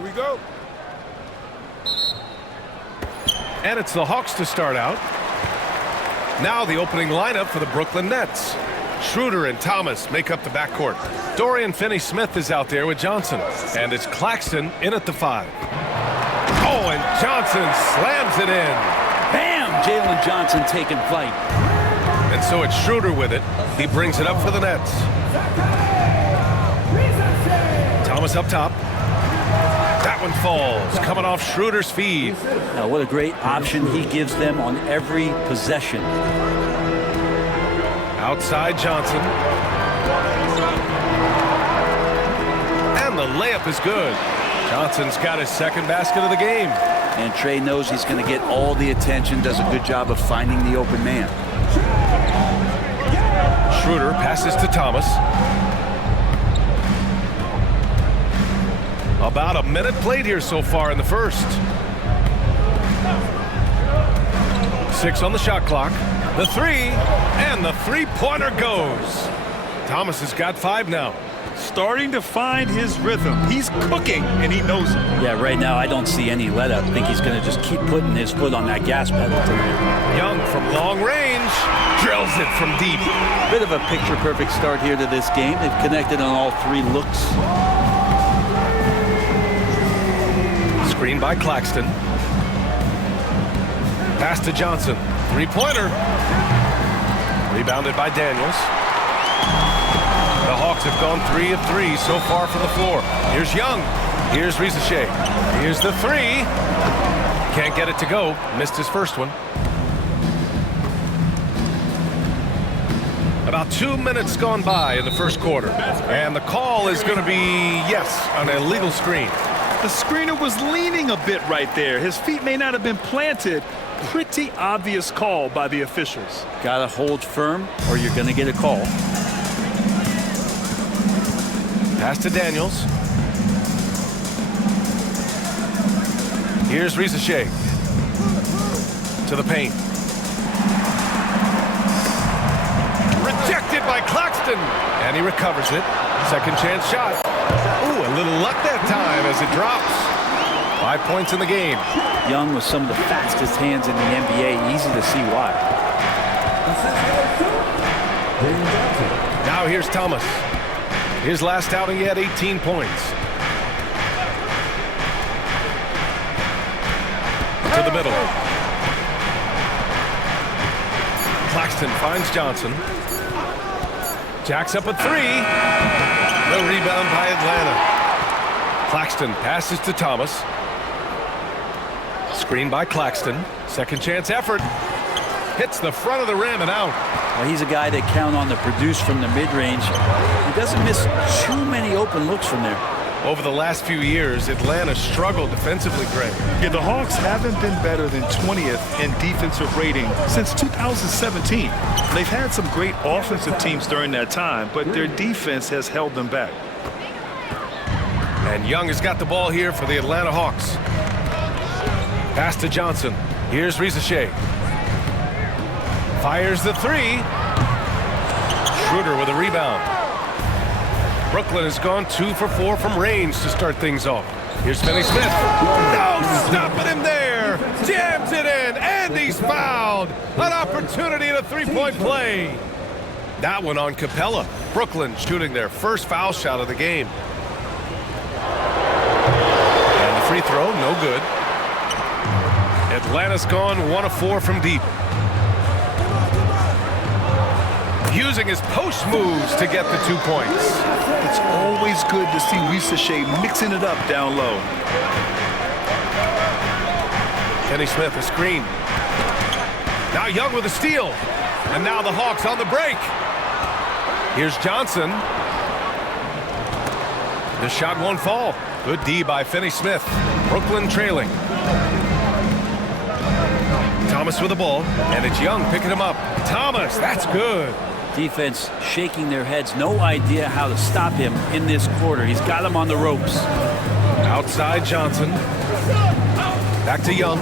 Here we go. And it's the Hawks to start out. Now the opening lineup for the Brooklyn Nets. Schroeder and Thomas make up the backcourt. Dorian Finney-Smith is out there with Johnson. And it's Claxton in at the 5. Oh, and Johnson slams it in. Bam! Jalen Johnson taking flight. And so it's Schroeder with it. He brings it up for the Nets. Thomas up top. That one falls, coming off Schroeder's feed. Now, what a great option he gives them on every possession. Outside Johnson. And the layup is good. Johnson's got his second basket of the game. And Trey knows he's going to get all the attention, does a good job of finding the open man. Schroeder passes to Thomas. About a minute played here so far in the first. 6 on the shot clock. The 3, and the three-pointer goes. Thomas has got 5 now. Starting to find his rhythm. He's cooking, and he knows it. Yeah, right now I don't see any let-up. I think he's going to just keep putting his foot on that gas pedal tonight. Young from long range drills it from deep. Bit of a picture-perfect start here to this game. They've connected on all 3 looks. Screen by Claxton. Pass to Johnson. Three-pointer. Rebounded by Daniels. The Hawks have gone 3 of 3 so far from the floor. Here's Young. Here's Rizachet. Here's the 3. Can't get it to go. Missed his first one. About 2 minutes gone by in the first quarter. And the call is going to be, yes, an illegal screen. The screener was leaning a bit right there. His feet may not have been planted. Pretty obvious call by the officials. Gotta hold firm or you're gonna get a call. Pass to Daniels. Here's Rizachet. To the paint. Rejected by Claxton. And he recovers it. Second chance shot. Ooh, a little luck that time as it drops. 5 points in the game. Young with some of the fastest hands in the NBA. Easy to see why. Now here's Thomas. His last outing, he had 18 points. To the middle. Claxton finds Johnson. Jacks up a 3. No rebound by Atlanta. Claxton passes to Thomas. Screen by Claxton. Second chance effort. Hits the front of the rim and out. Well, he's a guy they count on to produce from the mid-range. He doesn't miss too many open looks from there. Over the last few years, Atlanta struggled defensively, Greg. Yeah, the Hawks haven't been better than 20th in defensive rating since 2017. They've had some great offensive teams during that time, but their defense has held them back. And Young has got the ball here for the Atlanta Hawks. Pass to Johnson. Here's Rizachet. Fires the 3. Schroeder with a rebound. Brooklyn has gone 2 for 4 from range to start things off. Here's Finney-Smith. No stopping him there. Jams it in, and he's fouled. An opportunity in a three-point play. That one on Capella. Brooklyn shooting their first foul shot of the game. And the free throw, no good. Atlanta's gone 1 of 4 from deep. Using his post moves to get the 2 points. It's always good to see Rizachet mixing it up down low. Finney-Smith, a screen. Now Young with a steal. And now the Hawks on the break. Here's Johnson. The shot won't fall. Good D by Finney-Smith. Brooklyn trailing. Thomas with the ball, and it's Young picking him up. Thomas, that's good. Defense shaking their heads. No idea how to stop him in this quarter. He's got him on the ropes. Outside Johnson. Back to Young.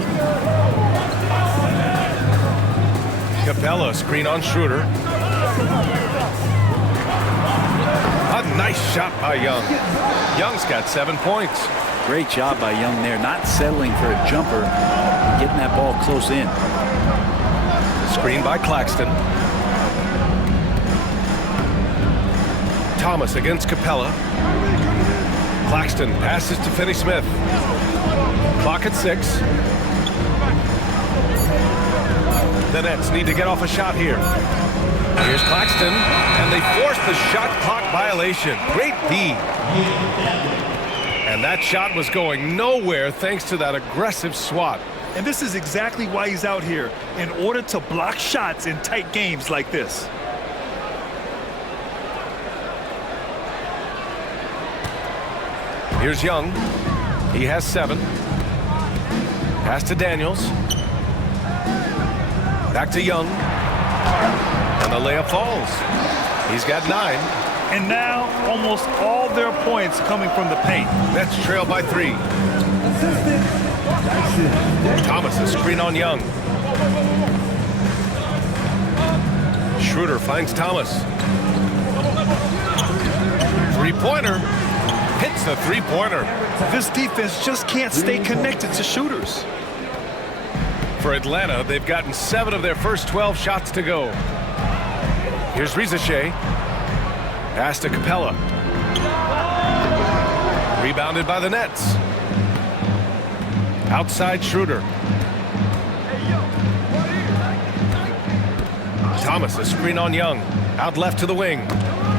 Capella, screen on Schroeder. A nice shot by Young. Young's got 7 points. Great job by Young there, not settling for a jumper, getting that ball close in. Screen by Claxton. Thomas against Capella. Claxton passes to Finney-Smith. Clock at 6. The Nets need to get off a shot here. Here's Claxton, and they force the shot clock violation. Great D. And that shot was going nowhere thanks to that aggressive swat. And this is exactly why he's out here, in order to block shots in tight games like this. Here's Young. He has 7. Pass to Daniels. Back to Young. And the layup falls. He's got 9. And now almost all their points coming from the paint. Nets trail by 3. Thomas, a screen on Young. Schroeder finds Thomas. Three-pointer. Hits the three-pointer. This defense just can't stay connected to shooters. For Atlanta, they've gotten 7 of their first 12 shots to go. Here's Rizachet. Pass to Capella. Rebounded by the Nets. Outside Schroeder. Thomas, a screen on Young. Out left to the wing.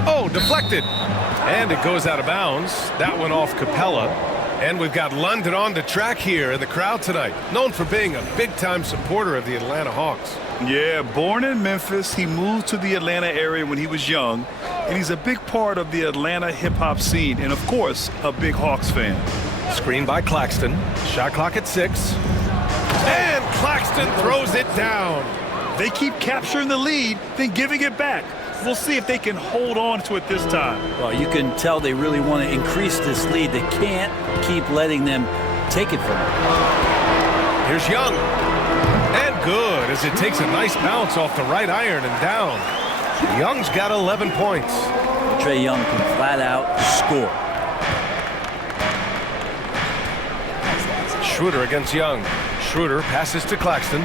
Oh, deflected. And it goes out of bounds. That one off Capella. And we've got London on the track here in the crowd tonight. Known for being a big-time supporter of the Atlanta Hawks. Yeah, born in Memphis, he moved to the Atlanta area when he was young. And he's a big part of the Atlanta hip-hop scene. And, of course, a big Hawks fan. Screen by Claxton. Shot clock at 6. And Claxton throws it down. They keep capturing the lead, then giving it back. We'll see if they can hold on to it this time. Well, you can tell they really want to increase this lead. They can't keep letting them take it from them. Here's Young. And good, as it takes a nice bounce off the right iron and down. Young's got 11 points. Trae Young can flat out score. Schroeder against Young. Schroeder passes to Claxton.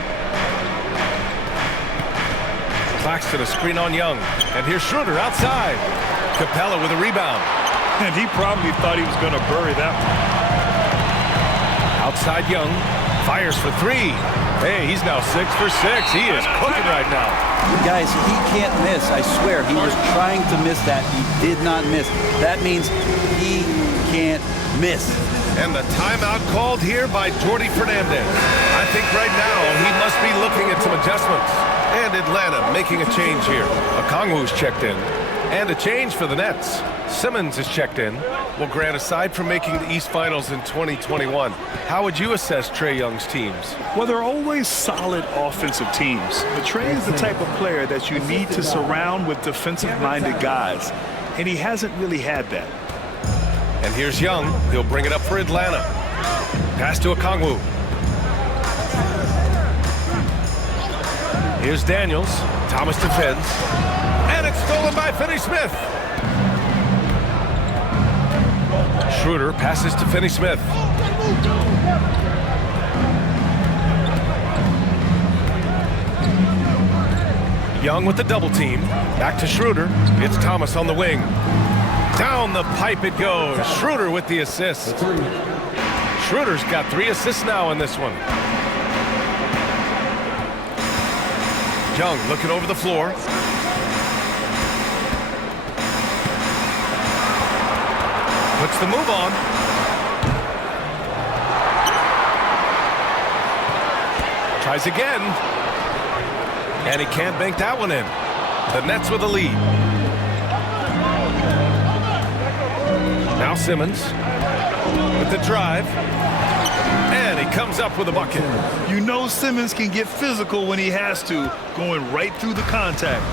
Claxton, a screen on Young. And here's Schroeder outside. Capella with a rebound. And he probably thought he was going to bury that one. Outside Young. Fires for 3. Hey, he's now 6 for 6. He is cooking right now. Guys, he can't miss. I swear, he was trying to miss that. He did not miss. That means he can't miss. And the timeout called here by Jordi Fernandez. I think right now he must be looking at some adjustments. And Atlanta making a change here. Okongwu's checked in. And a change for the Nets. Simmons is checked in. Well, Grant, aside from making the East Finals in 2021, how would you assess Trae Young's teams? Well, they're always solid offensive teams. But Trae is the type of player that you need to surround with defensive-minded guys. And he hasn't really had that. And here's Young. He'll bring it up for Atlanta. Pass to Okongwu. Here's Daniels. Thomas defends. And it's stolen by Finney-Smith. Schroeder passes to Finney-Smith. Young with the double team. Back to Schroeder. It's Thomas on the wing. Down the pipe it goes. Schroeder with the assist. Schroeder's got 3 assists now in this one. Young looking over the floor. Puts the move on. Tries again. And he can't bank that one in. The Nets with a lead. Now Simmons with the drive. And he comes up with a bucket. You know Simmons can get physical when he has to, going right through the contact.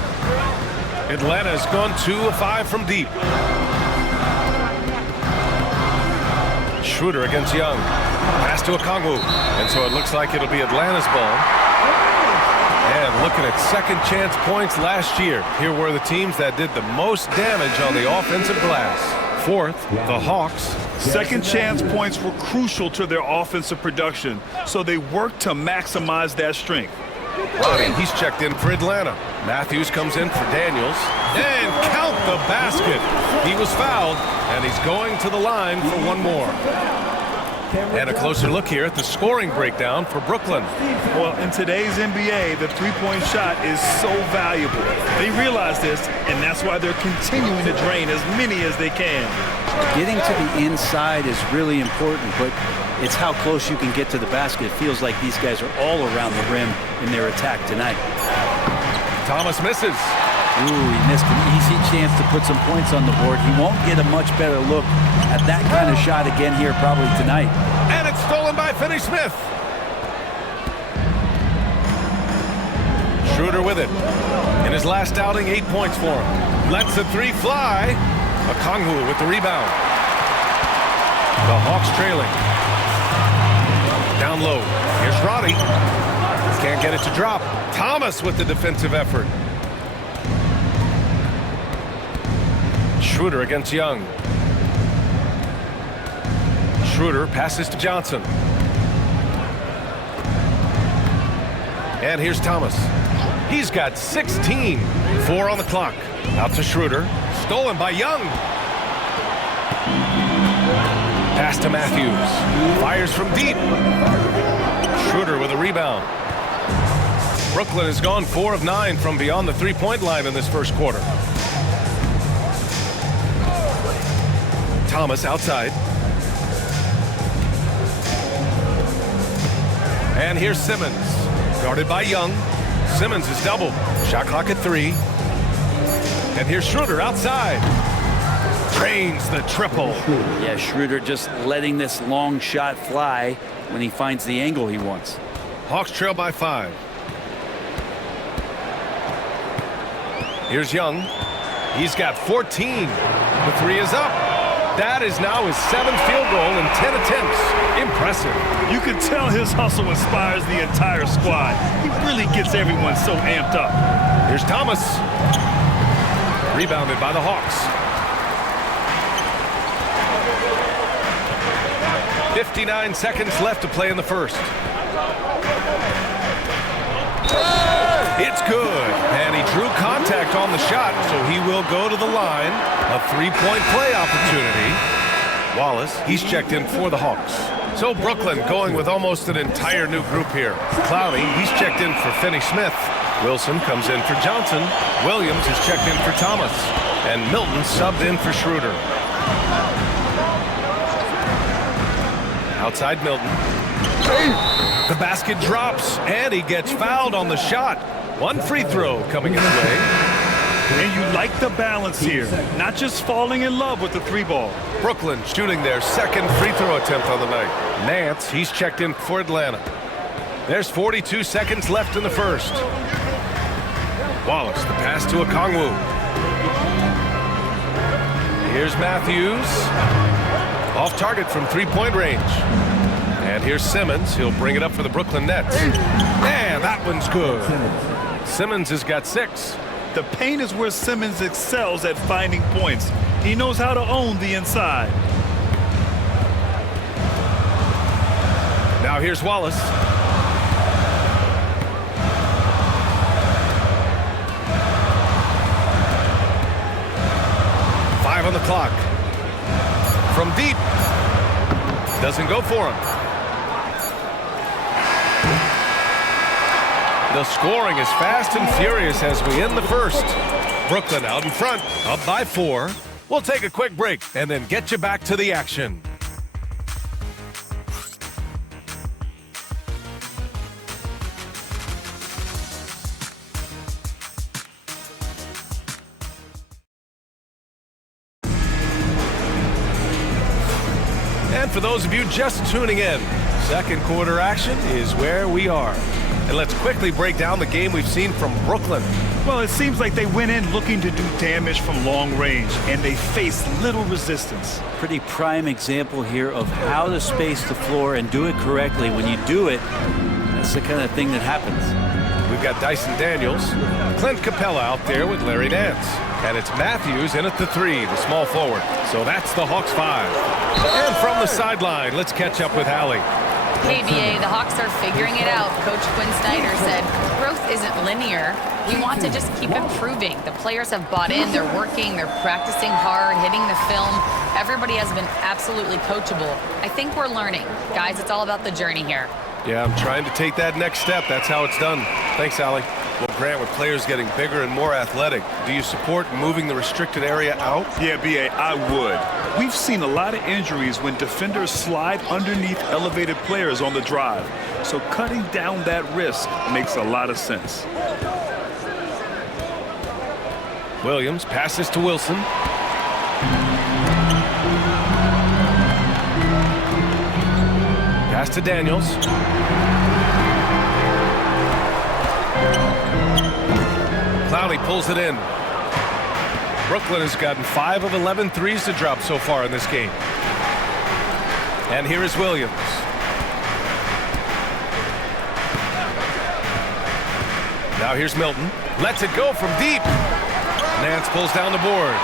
Atlanta's gone 2 of 5 from deep. Schroeder against Young. Pass to Okongwu. And so it looks like it'll be Atlanta's ball. And looking at second chance points last year. Here were the teams that did the most damage on the offensive glass. Fourth, the Hawks. Second chance points were crucial to their offensive production, so they worked to maximize that strength. He's checked in for Atlanta. Matthews comes in for Daniels. And count the basket. He was fouled, and he's going to the line for one more. And a closer look here at the scoring breakdown for Brooklyn. Well, in today's NBA, the three-point shot is so valuable. They realize this, and that's why they're continuing to drain as many as they can. Getting to the inside is really important, but it's how close you can get to the basket. It feels like these guys are all around the rim in their attack tonight. Thomas misses. Ooh, he missed an easy chance to put some points on the board. He won't get a much better look at that kind of shot again here probably tonight. And it's stolen by Finney-Smith. Schroeder with it. In his last outing, 8 points for him. Lets the three fly. Okongwu with the rebound. The Hawks trailing. Down low. Here's Roddy. Can't get it to drop. Thomas with the defensive effort. Schroeder against Young. Schroeder passes to Johnson. And here's Thomas. He's got 16. 4 on the clock. Out to Schroeder. Stolen by Young. Pass to Matthews. Fires from deep. Schroeder with a rebound. Brooklyn has gone 4 of 9 from beyond the three-point line in this first quarter. Thomas outside. And here's Simmons. Guarded by Young. Simmons is doubled. Shot clock at 3. And here's Schroeder outside. Drains the triple. Yeah, Schroeder just letting this long shot fly when he finds the angle he wants. Hawks trail by 5. Here's Young. He's got 14. The three is up. That is now his 7th field goal in 10 attempts. Impressive. You can tell his hustle inspires the entire squad. He really gets everyone so amped up. Here's Thomas. Rebounded by the Hawks. 59 seconds left to play in the first. It's good. And he drew contact on the shot, so he will go to the line. A three-point play opportunity. Wallace, he's checked in for the Hawks. So Brooklyn going with almost an entire new group here. Clowney, he's checked in for Finney-Smith. Wilson comes in for Johnson. Williams is checked in for Thomas. And Milton subbed in for Schroeder. Outside Milton. The basket drops, and he gets fouled on the shot. One free throw coming his way. And you like the balance here, not just falling in love with the three ball. Brooklyn shooting their 2nd free throw attempt on the night. Nance, he's checked in for Atlanta. There's 42 seconds left in the first. Wallace, the pass to Okongwu. Here's Matthews. Off target from three-point range. And here's Simmons. He'll bring it up for the Brooklyn Nets. And that one's good. Simmons has got 6. The paint is where Simmons excels at finding points. He knows how to own the inside. Now here's Wallace. Five on the clock. From deep. Doesn't go for him. The scoring is fast and furious as we end the first. Brooklyn out in front, up by 4. We'll take a quick break and then get you back to the action. And for those of you just tuning in, second quarter action is where we are. And let's quickly break down the game we've seen from Brooklyn. Well, it seems like they went in looking to do damage from long range, and they faced little resistance. Pretty prime example here of how to space the floor and do it correctly. When you do it, that's the kind of thing that happens. We've We've got Dyson Daniels, Clint Capella out there with Larry Nance. And it's Matthews in at the 3, the small forward. So that's the Hawks 5. And from the sideline, let's catch up with Hallie. KBA, the Hawks are figuring it out. Coach Quinn Snyder said, growth isn't linear. We want to just keep improving. The players have bought in, they're working, they're practicing hard, hitting the film. Everybody has been absolutely coachable. I think we're learning. Guys, it's all about the journey here. Yeah, I'm trying to take that next step. That's how it's done. Thanks, Allie. Well, Grant, with players getting bigger and more athletic, do you support moving the restricted area out? Yeah, B.A., I would. We've seen a lot of injuries when defenders slide underneath elevated players on the drive. So cutting down that risk makes a lot of sense. Williams passes to Wilson. Pass to Daniels. Clowney pulls it in. Brooklyn has gotten 5 of 11 threes to drop so far in this game. And here is Williams. Now here's Milton. Lets it go from deep. Nance pulls down the board.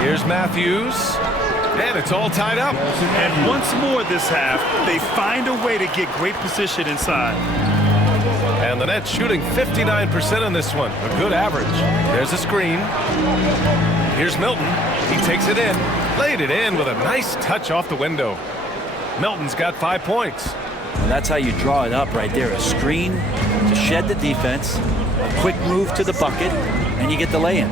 Here's Matthews. And it's all tied up. And once more this half, they find a way to get great position inside. And the Nets shooting 59% on this one. A good average. There's a screen. Here's Milton. He takes it in. Laid it in with a nice touch off the window. Milton's got 5 points. And that's how you draw it up right there. A screen to shed the defense, a quick move to the bucket, and you get the lay-in.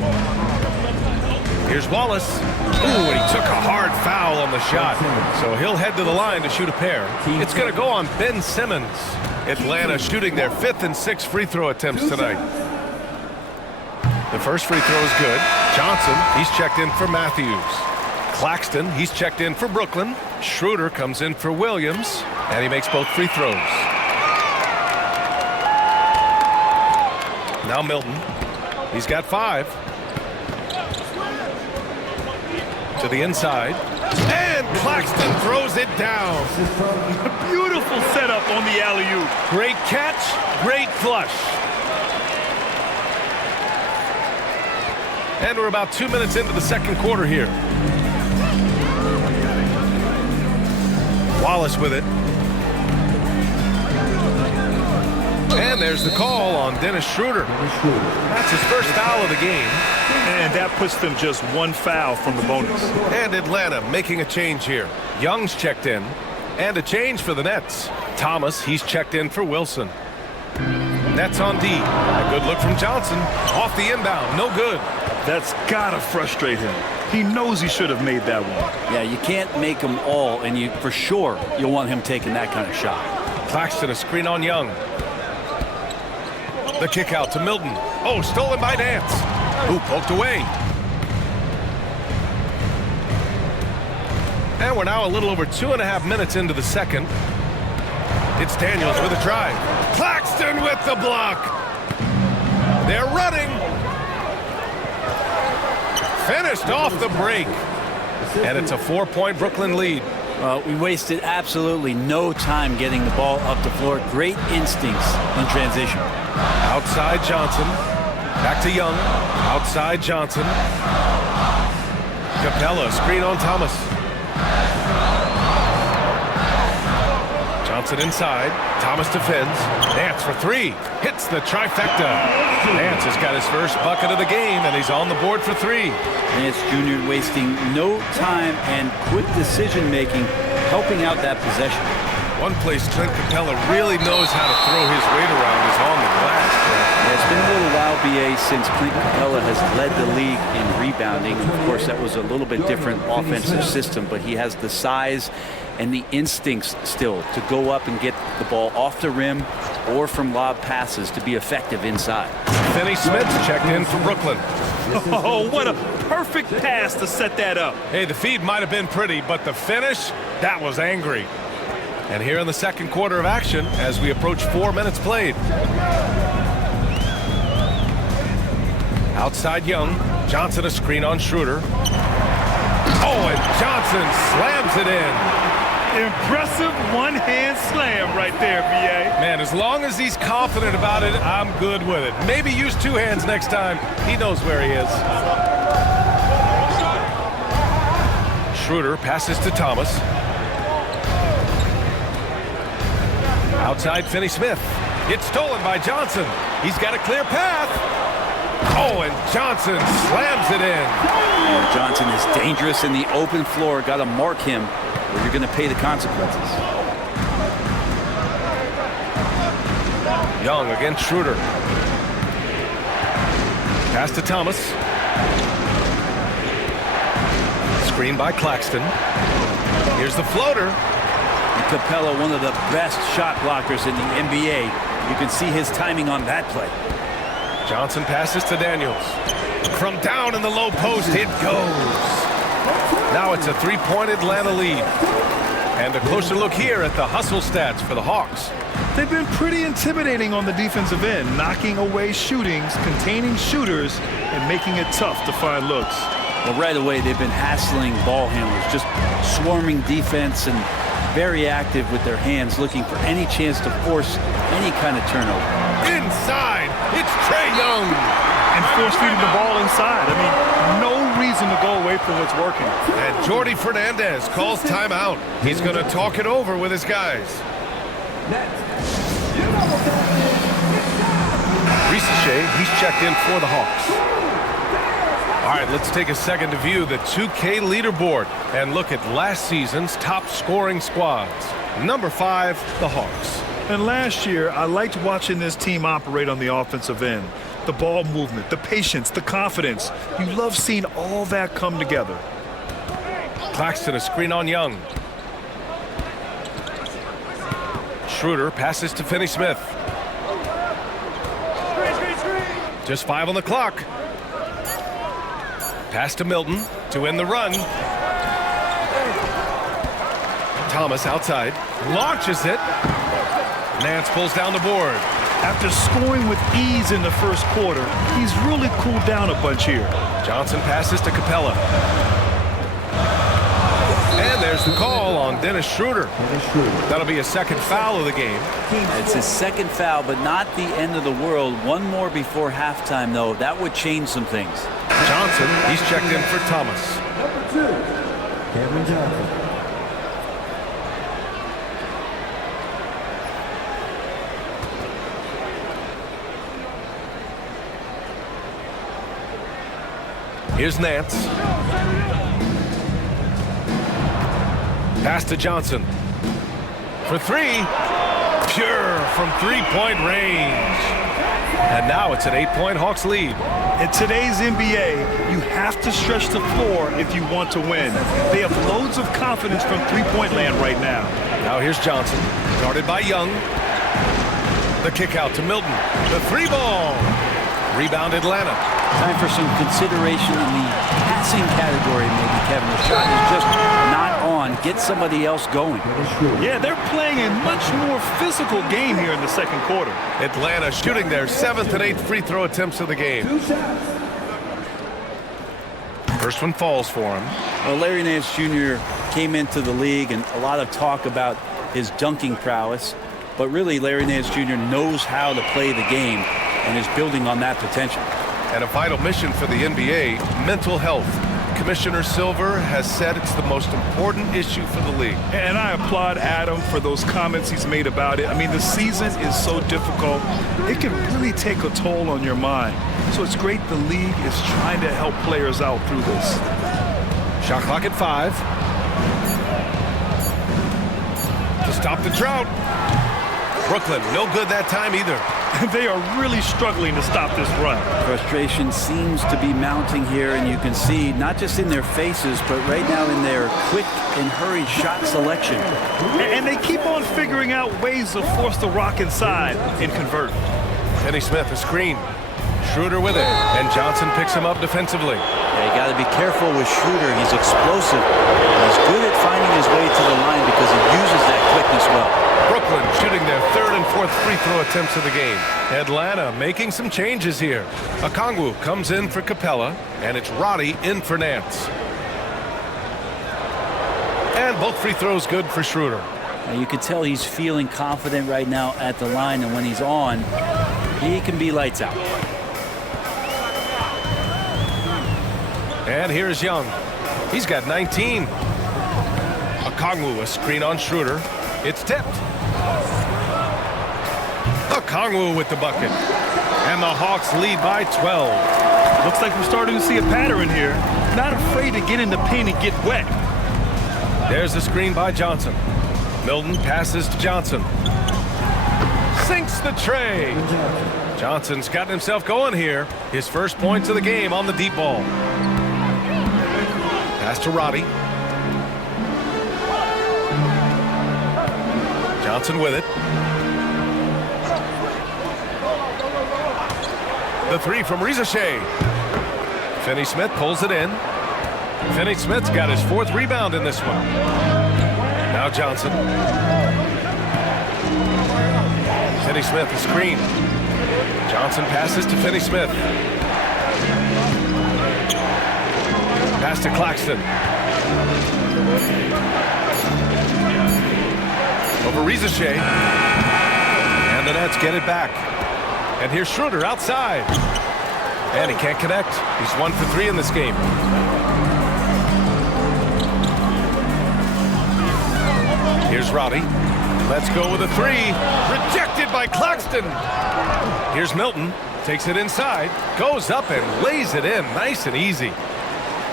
Here's Wallace. Ooh, and he took a hard foul on the shot. So he'll head to the line to shoot a pair. It's going to go on Ben Simmons. Atlanta shooting their 5th and 6th free throw attempts tonight. The first free throw is good. Johnson, he's checked in for Matthews. Claxton, he's checked in for Brooklyn. Schroeder comes in for Williams, and he makes both free throws. Now Milton. He's got 5. To the inside. And Claxton throws it down. Beautiful setup on the alley-oop. Great catch, great flush. And we're about 2 minutes into the second quarter here. Wallace with it. And there's the call on Dennis Schroeder. That's his first foul of the game. And that puts them just 1 foul from the bonus. And Atlanta making a change here. Young's checked in. And a change for the Nets. Thomas, he's checked in for Wilson. Nets on D. A good look from Johnson. Off the inbound. No good. That's gotta frustrate him. He knows he should have made that one. Yeah, you can't make them all, and you for sure you'll want him taking that kind of shot. Claxton, a screen on Young. The kick out to Milton. Oh, stolen by Nance. Who poked away. And we're now a little over 2.5 minutes into the second. It's Daniels with a drive. Claxton with the block. They're running. Finished off the break. And it's a 4-point Brooklyn lead. We wasted absolutely no time getting the ball up the floor. Great instincts in transition. Outside Johnson. Back to Young. Outside Johnson. Capella, screen on Thomas. Johnson inside. Thomas defends. Nance for 3. Hits the trifecta. Nance has got his first bucket of the game, and he's on the board for 3. Nance Jr. wasting no time and quick decision-making, helping out that possession. One place Clint Capella really knows how to throw his weight around is on the glass. Yeah, it's been a little while, BA, since Clint Capella has led the league in rebounding. And of course, that was a little bit different offensive system, but he has the size and the instincts still to go up and get the ball off the rim or from lob passes to be effective inside. Finney Smith checked in for Brooklyn. Oh, what a perfect pass to set that up. Hey, the feed might have been pretty, but the finish, that was angry. And here in the second quarter of action, as we approach 4 minutes played. Outside Young. Johnson a screen on Schroeder. Oh, and Johnson slams it in. Impressive one-hand slam right there, B.A. Man, as long as he's confident about it, I'm good with it. Maybe use two hands next time. He knows where he is. Schroeder passes to Thomas. Outside, Finney-Smith. It's stolen by Johnson. He's got a clear path. Oh, and Johnson slams it in. Johnson is dangerous in the open floor. Got to mark him, or you're going to pay the consequences. Young against Schroeder. Pass to Thomas. Screen by Claxton. Here's the floater. And Capella, one of the best shot blockers in the NBA. You can see his timing on that play. Johnson passes to Daniels. From down in the low post, it goes. Now it's a three-point Atlanta lead. And a closer look here at the hustle stats for the Hawks. They've been pretty intimidating on the defensive end, knocking away shootings, containing shooters, and making it tough to find looks. Well, right away, they've been hassling ball handlers, just swarming defense and very active with their hands, looking for any chance to force any kind of turnover. Inside, it's Trae Young. And force feeding the ball inside. I mean, no reason to go away from what's working. And Jordi Fernandez calls timeout. He's going to talk it over with his guys. Risache, he's checked in for the Hawks. All right, let's take a second to view the 2K leaderboard and look at last season's top scoring squads. Number 5, the Hawks. And last year, I liked watching this team operate on the offensive end. The ball movement, the patience, the confidence. You love seeing all that come together. Claxton, a screen on Young. Schroeder passes to Finney-Smith. Just 5 on the clock. Pass to Milton to end the run. Thomas outside, launches it. Nance pulls down the board. After scoring with ease in the first quarter, he's really cooled down a bunch here. Johnson passes to Capella. And there's the call on Dennis Schroeder. That'll be a second foul of the game. It's his second foul, but not the end of the world. One more before halftime, though. That would change some things. Johnson, he's checked in for Thomas. Number 2, Cameron Johnson. Here's Nance. Pass to Johnson. For 3. Pure from three-point range. And now it's an 8-point Hawks lead. In today's NBA, you have to stretch the floor if you want to win. They have loads of confidence from three-point land right now. Now here's Johnson, guarded by Young. The kick out to Milton. The 3-ball. Rebound Atlanta. Time for some consideration in the passing category, maybe, Kevin. The shot is just not on. Get somebody else going. Yeah, they're playing a much more physical game here in the second quarter. Atlanta shooting their 7th and 8th free throw attempts of the game. First one falls for him. Well, Larry Nance Jr. came into the league, and a lot of talk about his dunking prowess. But really, Larry Nance Jr. knows how to play the game and is building on that potential. And a vital mission for the NBA, mental health. Commissioner Silver has said it's the most important issue for the league. And I applaud Adam for those comments he's made about it. I mean, the season is so difficult. It can really take a toll on your mind. So it's great the league is trying to help players out through this. Shot clock at 5. To stop the drought. Brooklyn, no good that time either. They are really struggling to stop this run. Frustration seems to be mounting here, and you can see not just in their faces, but right now in their quick and hurried shot selection. And they keep on figuring out ways to force the rock inside and convert. Finney-Smith, a screen. Schroeder with it, and Johnson picks him up defensively. Yeah, you got to be careful with Schroeder. He's explosive. He's good at finding his way to the line because he uses that quickness well. Brooklyn shooting their 3rd and 4th free throw attempts of the game. Atlanta making some changes here. Okongwu comes in for Capella, and it's Roddy in for Nance. And And both free throws good for Schroeder. Now you can tell he's feeling confident right now at the line, and when he's on, he can be lights out. And here's Young. He's got 19. Okongwu, a screen on Schroeder. It's tipped. Okongwu with the bucket. And the Hawks lead by 12. Looks like we're starting to see a pattern here. Not afraid to get in the paint and get wet. There's the screen by Johnson. Milton passes to Johnson. Sinks the tray. Johnson's gotten himself going here. His first points of the game on the deep ball. Pass to Roddy. Johnson with it. The three from Rizashea. Finney-Smith pulls it in. Finney-Smith's got his 4th rebound in this one. Now Johnson. Finney-Smith, the screen. Johnson passes to Finney-Smith. Pass to Claxton. Over Rizashea. And the Nets get it back. And here's Schroeder outside. And he can't connect. He's 1 for 3 in this game. Here's Roddy. Let's go with a 3. Rejected by Claxton. Here's Milton. Takes it inside. Goes up and lays it in. Nice and easy.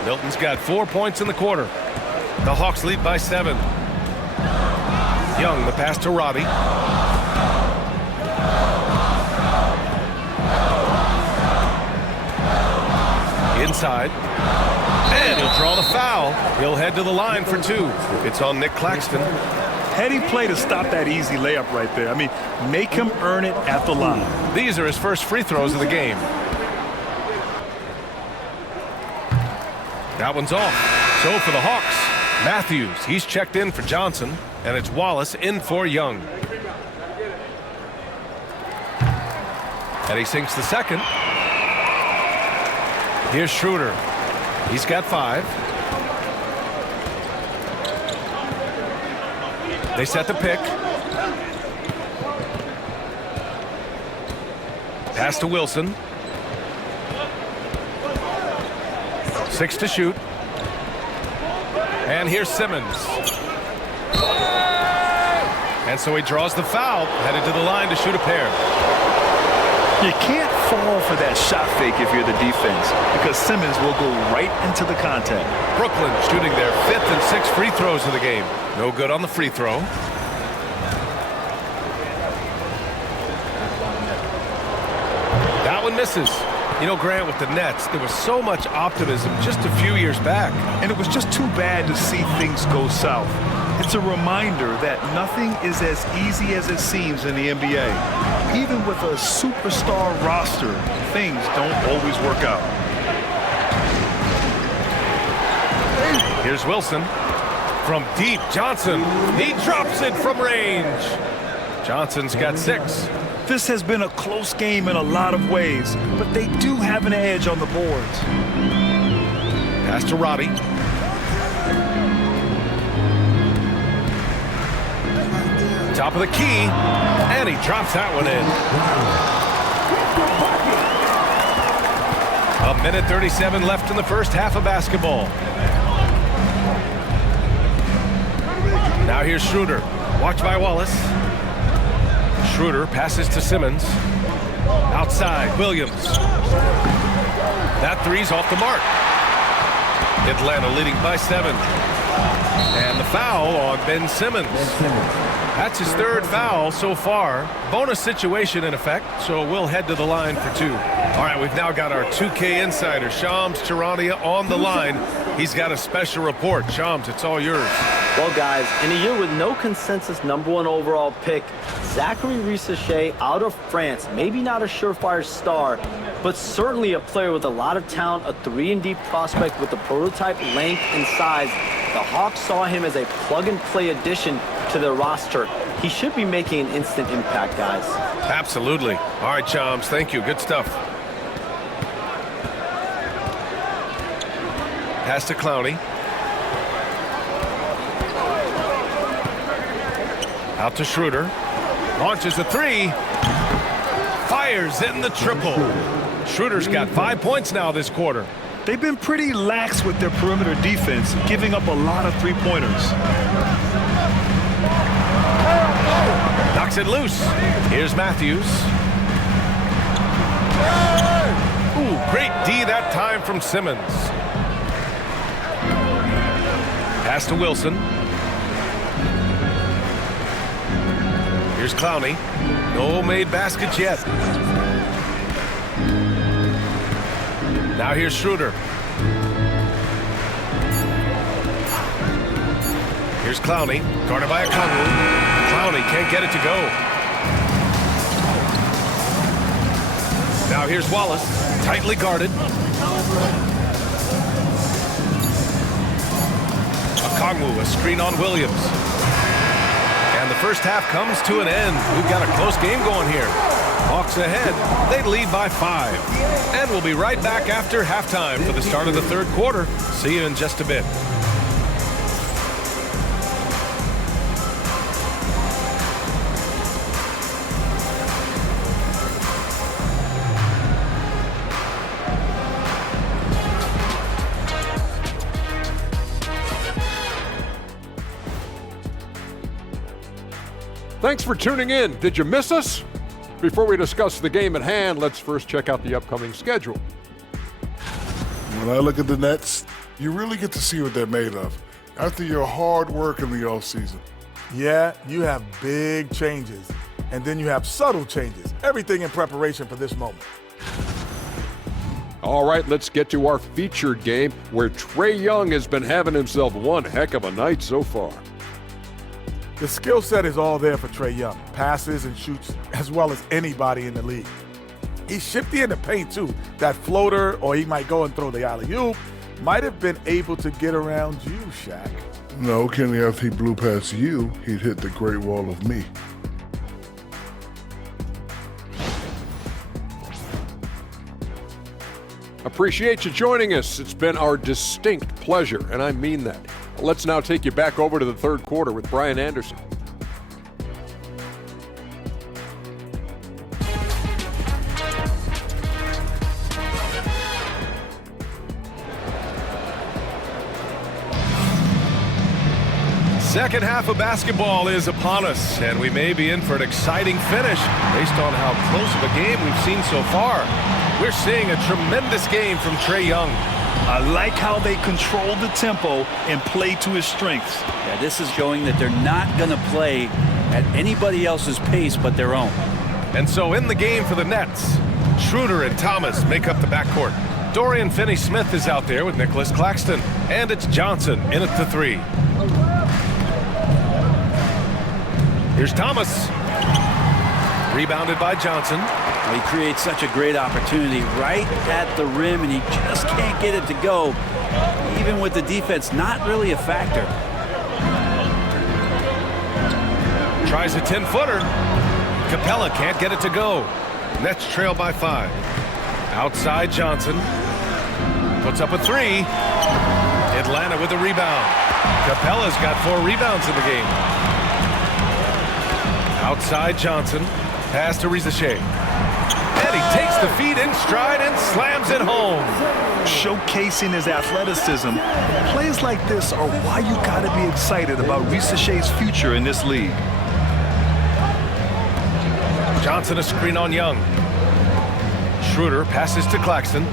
Milton's got 4 points in the quarter. The Hawks lead by 7. Young, the pass to Roddy. Inside. And he'll draw the foul. He'll head to the line for 2. It's on Nick Claxton. Heady play to stop that easy layup right there. I mean, make him earn it at the line. These are his first free throws of the game. That one's off. So for the Hawks, Matthews, he's checked in for Johnson, and it's Wallace in for Young. And he sinks the second. Here's Schroeder. He's got 5. They set the pick. Pass to Wilson. 6 to shoot. And here's Simmons. And so he draws the foul, headed to the line to shoot a pair. You can't fall for that shot fake if you're the defense, because Simmons will go right into the contact. Brooklyn shooting their 5th and 6th free throws of the game. No good on the free throw. That one misses. You know, Grant, with the Nets, there was so much optimism just a few years back. And it was just too bad to see things go south. It's a reminder that nothing is as easy as it seems in the NBA. Even with a superstar roster, things don't always work out. Here's Wilson. From deep, Johnson. He drops it from range. Johnson's got 6. This has been a close game in a lot of ways, but they do have an edge on the boards. Pass to Roddy. Top of the key, and he drops that one in. A minute 37 left in the first half of basketball. Now here's Schroeder. Watched by Wallace. Schroeder passes to Simmons. Outside, Williams. That 3's off the mark. Atlanta leading by 7. And the foul on Ben Simmons. That's his 3rd foul so far. Bonus situation in effect, so we'll head to the line for 2. All right, we've now got our 2K insider, Shams Charania, on the line. He's got a special report. Shams, it's all yours. Well, guys, in a year with no consensus #1 overall pick, Zachary Rizashea out of France, maybe not a surefire star, but certainly a player with a lot of talent, a 3-and-D prospect with the prototype length and size. The Hawks saw him as a plug-and-play addition to their roster. He should be making an instant impact, guys. Absolutely. All right, Shams, thank you. Good stuff. Pass to Clowney. Out to Schroeder. Launches a three. Fires in the triple. Schroeder's got 5 points now this quarter. They've been pretty lax with their perimeter defense, giving up a lot of three-pointers. Knocks it loose. Here's Matthews. Ooh, great D that time from Simmons. Pass to Wilson. Here's Clowney. No made baskets yet. Now here's Schroeder. Here's Clowney. Guarded by Okongwu. Clowney can't get it to go. Now here's Wallace. Tightly guarded. Okongwu, a screen on Williams. And the first half comes to an end. We've got a close game going here. Hawks ahead. They lead by 5. And we'll be right back after halftime for the start of the third quarter. See you in just a bit. Thanks for tuning in. Did you miss us? Before we discuss the game at hand, let's first check out the upcoming schedule. When I look at the Nets, you really get to see what they're made of after your hard work in the offseason. Yeah, you have big changes, and then you have subtle changes. Everything in preparation for this moment. All right, let's get to our featured game where Trae Young has been having himself one heck of a night so far. The skill set is all there for Trae Young. Passes and shoots as well as anybody in the league. He's shifty in the paint too. That floater, or he might go and throw the alley-oop, might have been able to get around you, Shaq. No, Kenny, if he blew past you, he'd hit the Great Wall of me. Appreciate you joining us. It's been our distinct pleasure, and I mean that. Let's now take you back over to the third quarter with Brian Anderson. Second half of basketball is upon us, and we may be in for an exciting finish based on how close of a game we've seen so far. We're seeing a tremendous game from Trae Young. I like how they control the tempo and play to his strengths. Yeah, this is showing that they're not going to play at anybody else's pace but their own. And so in the game for the Nets, Schroeder and Thomas make up the backcourt. Dorian Finney-Smith is out there with Nicholas Claxton, and it's Johnson in at the 3. Here's Thomas. Rebounded by Johnson. Well, he creates such a great opportunity right at the rim, and he just can't get it to go. Even with the defense not really a factor. Tries a 10-footer. Capella can't get it to go. Nets trail by 5. Outside Johnson. Puts up a 3. Atlanta with a rebound. Capella's got 4 rebounds in the game. Outside Johnson. Pass to Rizachet. And he takes the feed in stride and slams it home. Showcasing his athleticism. Plays like this are why you got to be excited about Rizachet's future in this league. Johnson a screen on Young. Schroeder passes to Claxton.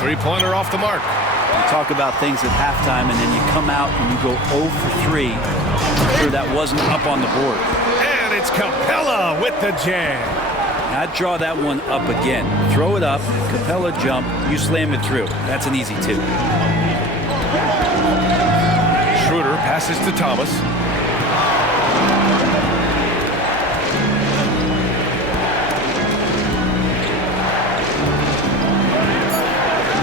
Three-pointer off the mark. You talk about things at halftime, and then you come out and you go 0 for 3. I'm sure that wasn't up on the board. And it's Capella with the jam. I'd draw that one up again. Throw it up, Capella jump, you slam it through. That's an easy 2. Schroeder passes to Thomas.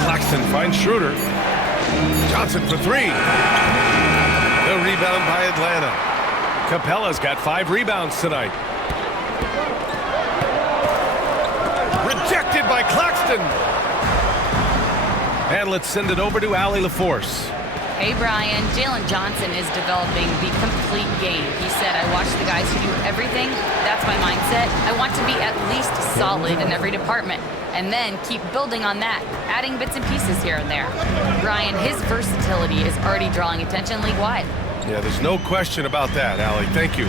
Claxton finds Schroeder. Johnson for 3. The rebound by Atlanta. Capella's got 5 rebounds tonight. Rejected by Claxton. And let's send it over to Allie LaForce. Hey, Brian. Jalen Johnson is developing the complete game. He said, I watch the guys who do everything. That's my mindset. I want to be at least solid in every department and then keep building on that, adding bits and pieces here and there. Brian, his versatility is already drawing attention league-wide. Yeah, there's no question about that, Allie. Thank you.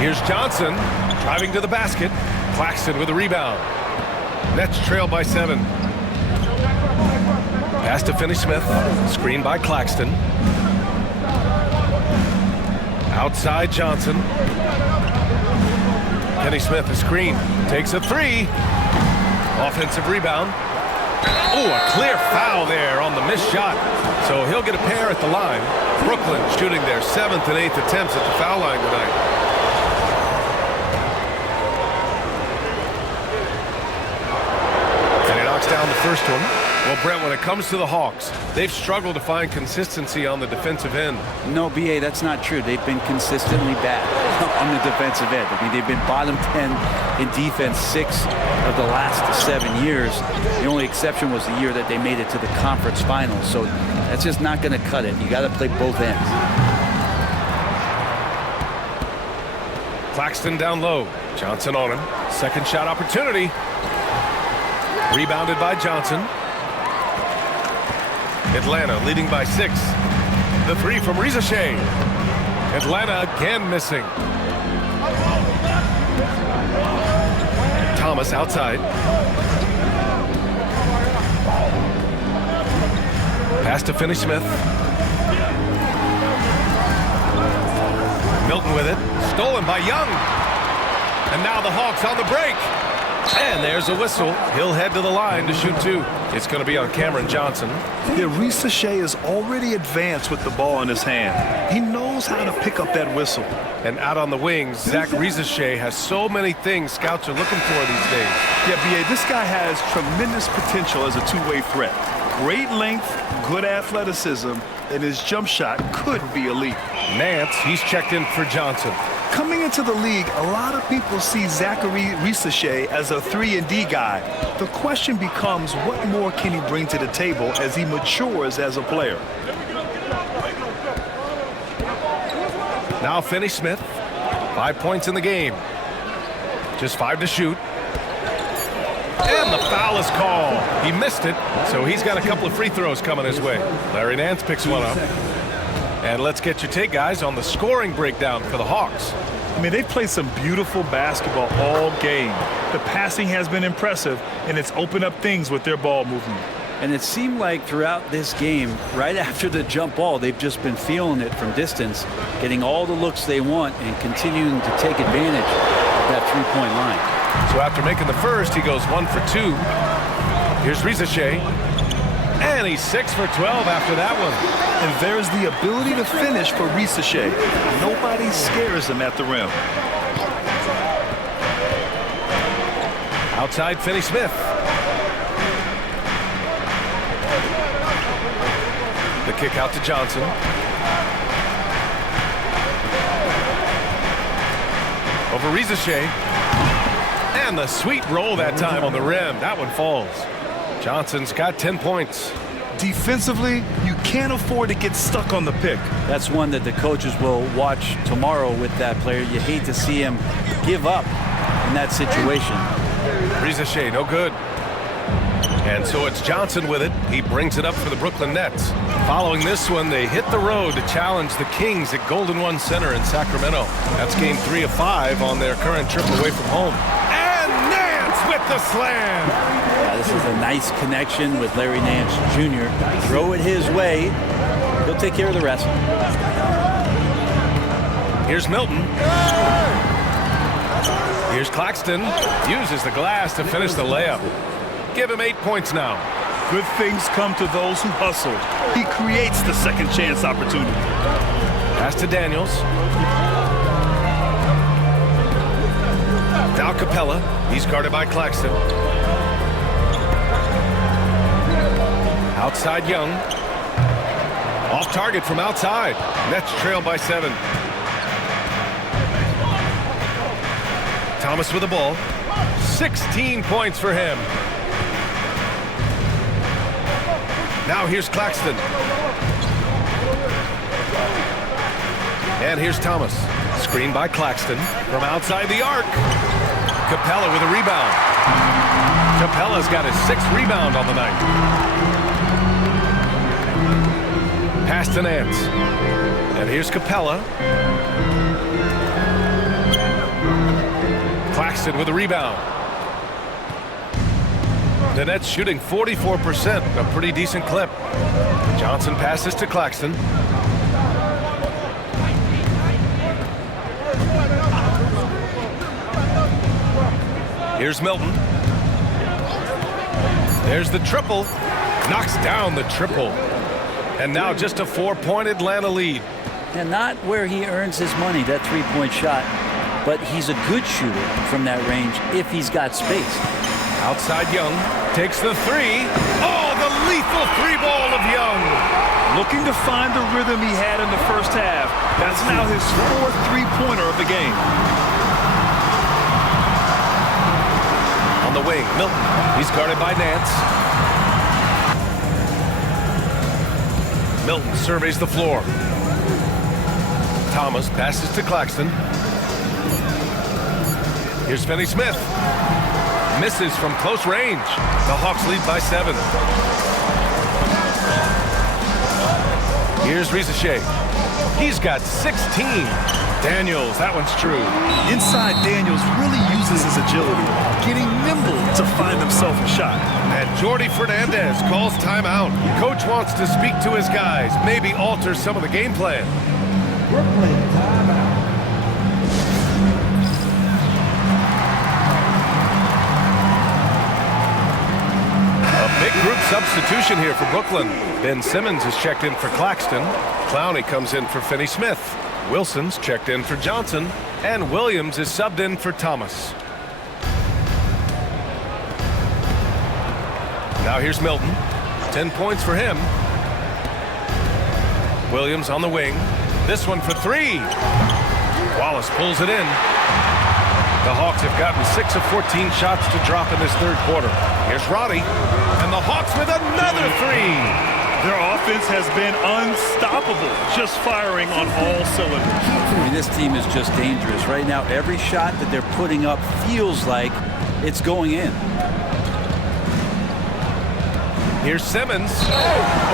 Here's Johnson driving to the basket. Claxton with a rebound. Nets trail by 7. Pass to Finney-Smith. Screen by Claxton. Outside Johnson. Finney-Smith a screen. Takes a 3. Offensive rebound. Oh, a clear foul there on the missed shot. So he'll get a pair at the line. Brooklyn shooting their 7th and 8th attempts at the foul line tonight. Down the first one. Well, Brett, when it comes to the Hawks, they've struggled to find consistency on the defensive end. No, BA, that's not true. They've been consistently bad on the defensive end. I mean, they've been bottom 10 in defense 6 of the last 7 years. The only exception was the year that they made it to the conference finals. So that's just not going to cut it. You got to play both ends. Claxton down low. Johnson on him. Second shot opportunity. Rebounded by Johnson. Atlanta leading by 6. The 3 from Rizachet. Atlanta again missing. Thomas outside. Pass to Finney-Smith. Milton with it. Stolen by Young. And now the Hawks on the break. And there's a whistle. He'll head to the line to shoot 2. It's going to be on Cameron Johnson. Yeah, Rizachet is already advanced with the ball in his hand. He knows how to pick up that whistle. And out on the wings, Zach Rizachet has so many things scouts are looking for these days. Yeah, B.A., this guy has tremendous potential as a two-way threat. Great length, good athleticism, and his jump shot could be elite. Nance, he's checked in for Johnson. Coming into the league, a lot of people see Zachary Rizachet as a 3-and-D guy. The question becomes, what more can he bring to the table as he matures as a player? Now Finney-Smith, 5 points in the game. Just 5 to shoot. And the foul is called. He missed it, so he's got a couple of free throws coming his way. Larry Nance picks one up. And let's get your take, guys, on the scoring breakdown for the Hawks. I mean, they've played some beautiful basketball all game. The passing has been impressive, and it's opened up things with their ball movement. And it seemed like throughout this game, right after the jump ball, they've just been feeling it from distance, getting all the looks they want and continuing to take advantage of that three-point line. So after making the first, he goes 1 for 2. Here's Rizachet. And he's 6 for 12 after that one. And there's the ability to finish for Rizachet. Nobody scares him at the rim. Outside Finney-Smith. The kick out to Johnson. Over Rizachet. And the sweet roll that time on the rim. That one falls. Johnson's got 10 points. Defensively, you can't afford to get stuck on the pick. That's one that the coaches will watch tomorrow with that player. You hate to see him give up in that situation. Rizachet, no good. And so it's Johnson with it. He brings it up for the Brooklyn Nets. Following this one, they hit the road to challenge the Kings at Golden One Center in Sacramento. That's game 3 of 5 on their current trip away from home. And Nance with the slam. Yeah, this is a nice connection with Larry Nance Jr. Throw it his way. He'll take care of the rest. Here's Milton. Here's Claxton. Uses the glass to finish the layup. Give him 8 points now. Good things come to those who hustle. He creates the second chance opportunity. Pass to Daniels. Now Capella. He's guarded by Claxton. Outside Young. Off target from outside. Nets trail by 7. Thomas with the ball. 16 points for him. Now here's Claxton. And here's Thomas. Screen by Claxton from outside the arc. Capella with a rebound. Capella's got his 6th rebound on the night. Pass to Nance. And here's Capella. Claxton with a rebound. The Nets shooting 44%, a pretty decent clip. Johnson passes to Claxton. Here's Milton. There's the triple. Knocks down the triple. And now just a 4-point Atlanta lead. And not where he earns his money, that 3-point shot. But he's a good shooter from that range if he's got space. Outside Young takes the 3. Oh, the lethal 3-ball of Young. Looking to find the rhythm he had in the first half. That's now his 4th three-pointer of the game. On the wing, Milton. He's guarded by Nance. Milton surveys the floor. Thomas passes to Claxton. Here's Finney Smith. Misses from close range. The Hawks lead by 7. Here's Risache. He's got 16. Daniels, that one's true. Inside Daniels really uses his agility, getting nimble to find himself a shot. And Jordi Fernandez calls timeout. Coach wants to speak to his guys, maybe alter some of the game plan. Brooklyn, timeout. Big group substitution here for Brooklyn. Ben Simmons is checked in for Claxton. Clowney comes in for Finney Smith. Wilson's checked in for Johnson. And Williams is subbed in for Thomas. Now here's Milton. 10 points for him. Williams on the wing. This one for 3. Wallace pulls it in. The Hawks have gotten 6 of 14 shots to drop in this 3rd quarter. Here's Roddy. And the Hawks with another 3. Their offense has been unstoppable, just firing on all cylinders. I mean, this team is just dangerous. Right now, every shot that they're putting up feels like it's going in. Here's Simmons.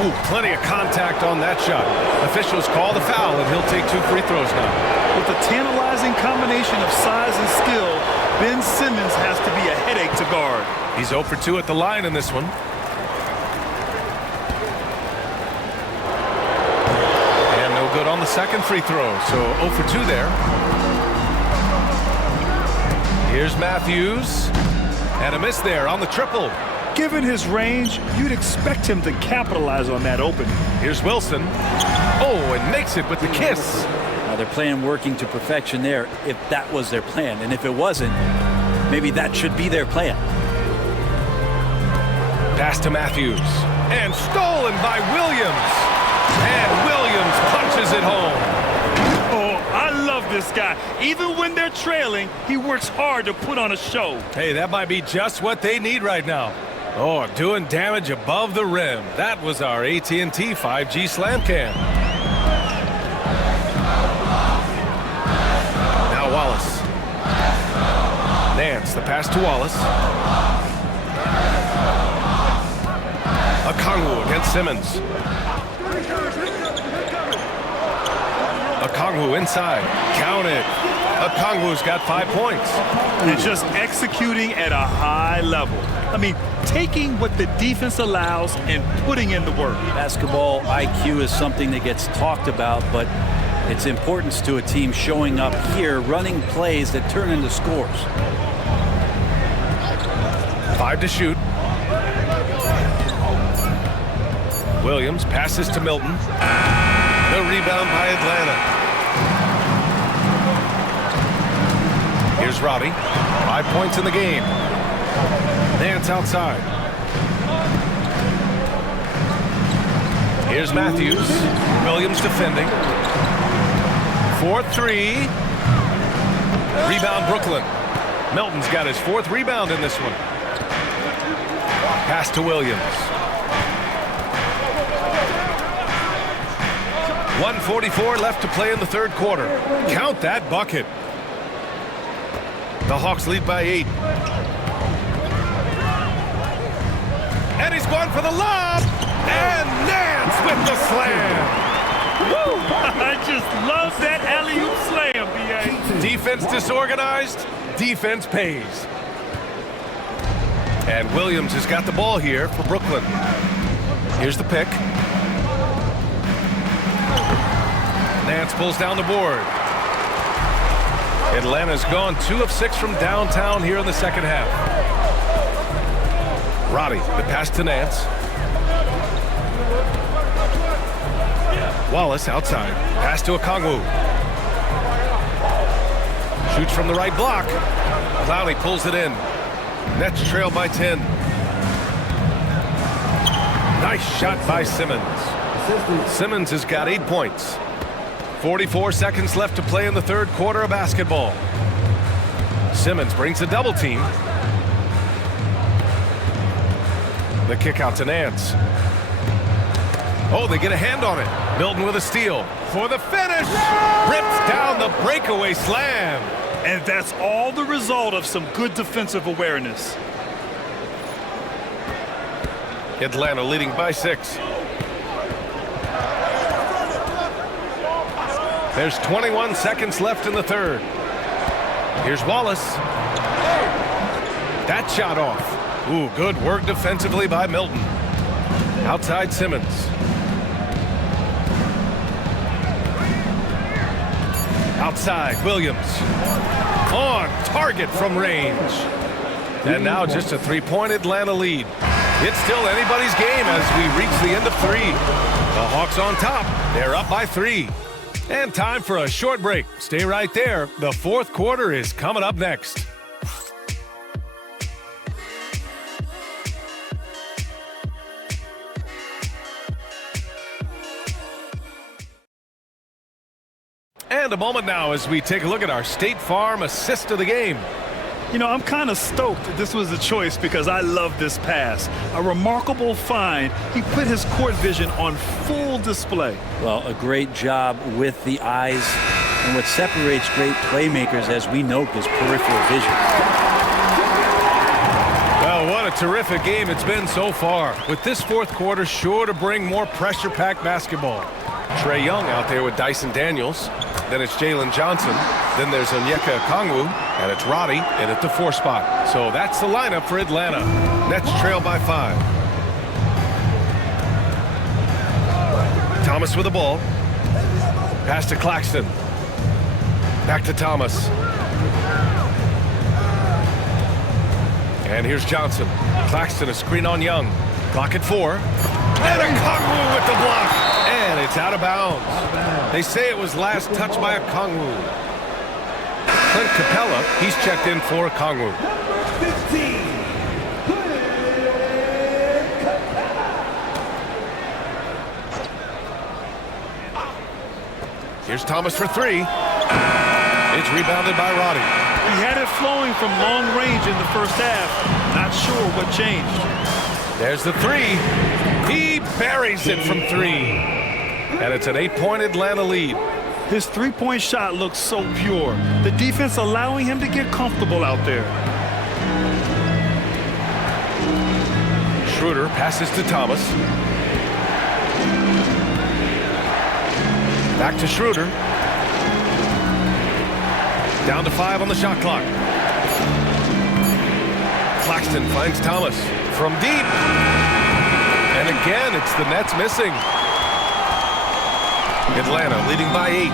Oh, plenty of contact on that shot. Officials call the foul, and he'll take 2 free throws now. With a tantalizing combination of size and skill, Ben Simmons has to be a headache to guard. He's 0 for 2 at the line in this one. And no good on the 2nd free throw, so 0 for 2 there. Here's Matthews. And a miss there on the triple. Given his range, you'd expect him to capitalize on that opening. Here's Wilson. Oh, and makes it with the kiss. Now they're playing working to perfection there if that was their plan. And if it wasn't, maybe that should be their plan. Pass to Matthews. And stolen by Williams. And Williams punches it home. Oh, I love this guy. Even when they're trailing, he works hard to put on a show. Hey, that might be just what they need right now. Oh, doing damage above the rim. That was our AT&T 5G Slam Cam. Now Wallace. Nance, the pass to Wallace. Okongwu against Simmons. Okongwu inside. Count it. Okongwu's got 5 points. And just executing at a high level. I mean, taking what the defense allows and putting in the work. Basketball IQ is something that gets talked about, but its importance to a team showing up here, running plays that turn into scores. 5 to shoot. Williams passes to Milton. The rebound by Atlanta. Here's Roddy. 5 points in the game. Nance outside. Here's Matthews. Williams defending. 4-3. Rebound Brooklyn. Milton's got his 4th rebound in this one. Pass to Williams. 1:44 left to play in the third quarter. Count that bucket. The Hawks lead by 8. And he's going for the lob. And Nance with the slam. Woo! I just love that alley-oop slam, B.A. Defense disorganized, defense pays. And Williams has got the ball here for Brooklyn. Here's the pick. Nance pulls down the board. Atlanta's gone 2 of 6 from downtown here in the second half. Roddy, the pass to Nance. Wallace outside. Pass to Okongwu. Shoots from the right block. Clowney pulls it in. Nets trail by 10. Nice shot by Simmons. Simmons has got 8 points. 44 seconds left to play in the third quarter of basketball. Simmons brings a double team. The kick out to Nance. Oh, they get a hand on it. Milton with a steal. For the finish. Rips down the breakaway slam. And that's all the result of some good defensive awareness. Atlanta leading by 6. There's 21 seconds left in the third. Here's Wallace. That shot off. Ooh, good work defensively by Milton. Outside Simmons. Outside Williams. On target from range. And now just a 3-point Atlanta lead. It's still anybody's game as we reach the end of 3. The Hawks on top. They're up by 3. And time for a short break. Stay right there. The fourth quarter is coming up next. And a moment now as we take a look at our State Farm assist of the game. You know, I'm kind of stoked that this was a choice because I love this pass. A remarkable find. He put his court vision on full display. Well, a great job with the eyes. And what separates great playmakers, as we know, is peripheral vision. Well, what a terrific game it's been so far. With this fourth quarter sure to bring more pressure-packed basketball. Trae Young out there with Dyson Daniels. Then it's Jalen Johnson. Then there's Onyeka Okongwu. And it's Roddy in at the 4 spot. So that's the lineup for Atlanta. Nets trail by 5. Thomas with the ball. Pass to Claxton. Back to Thomas. And here's Johnson. Claxton a screen on Young. Clock at 4. And Okongwu with the block. And it's out of bounds. They say it was last touched by Okongwu. Clint Capella, he's checked in for Okongwu. 15. Here's Thomas for 3. It's rebounded by Roddy. He had it flowing from long range in the first half. Not sure what changed. There's the 3. He buries it from 3. And it's an 8-point Atlanta lead. His three-point shot looks so pure. The defense allowing him to get comfortable out there. Schroeder passes to Thomas. Back to Schroeder. Down to 5 on the shot clock. Claxton finds Thomas from deep. And again, it's the Nets missing. Atlanta leading by 8.